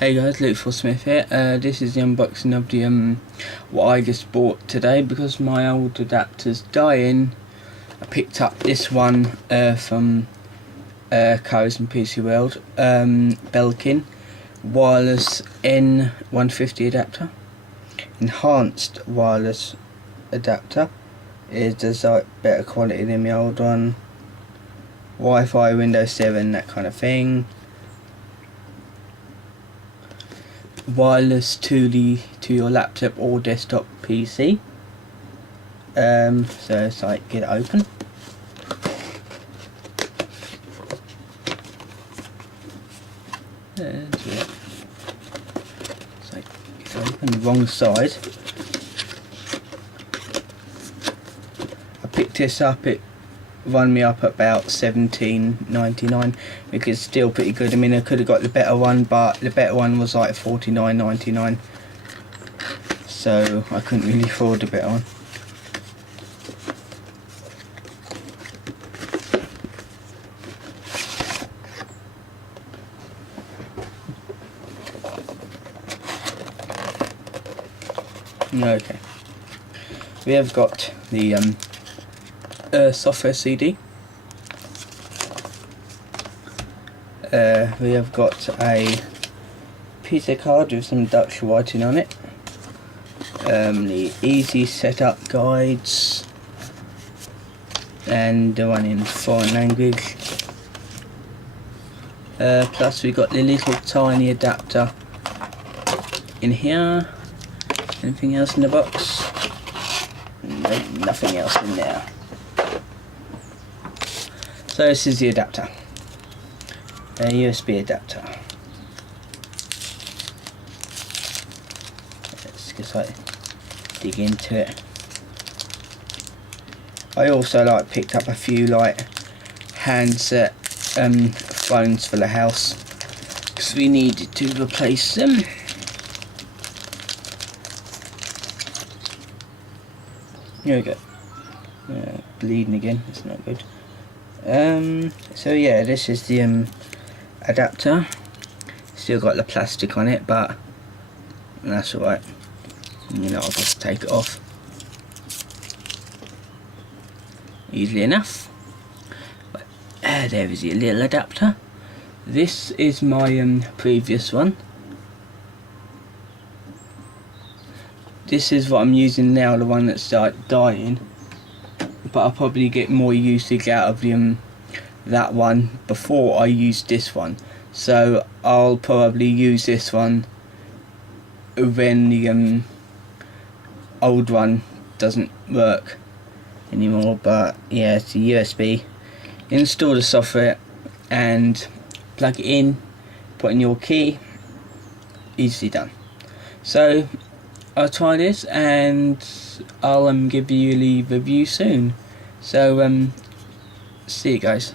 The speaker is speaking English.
Hey guys, Luke Smith here. This is the unboxing of the what I just bought today because my old adapter's dying. I picked up this one from Co's and PC World, Belkin wireless N150 adapter, enhanced wireless adapter. There's like better quality than my old one. Wi-Fi, Windows 7, that kind of thing. Wireless to your laptop or desktop PC. So it's like, get it open. There's it. It's like, it's open the wrong side. I picked this up, it run me up about $17.99, which is still pretty good. I mean, I could have got the better one, but the better one was like $49.99, so I couldn't really afford the better one. Okay, we have got the software CD. We have got a pizza card with some Dutch writing on it. The easy setup guides, and the one in foreign language. Plus we got the little tiny adapter in here. Anything else in the box? Nope, nothing else in there. So this is the adapter, a USB adapter. Let's just like dig into it. I also picked up a few handset phones for the house because we needed to replace them. Here we go. Bleeding again, it's not good. So yeah, this is the adapter. Still got the plastic on it, but that's alright. You know, I'll just take it off easily enough. But there is your little adapter. This is my previous one. This is what I'm using now, the one that's dying. But I'll probably get more usage out of that one before I use this one. So I'll probably use this one when the old one doesn't work anymore. But yeah, it's a USB. Install the software and plug it in, put in your key, easily done. So I'll try this and I'll give you the review soon. So see you guys.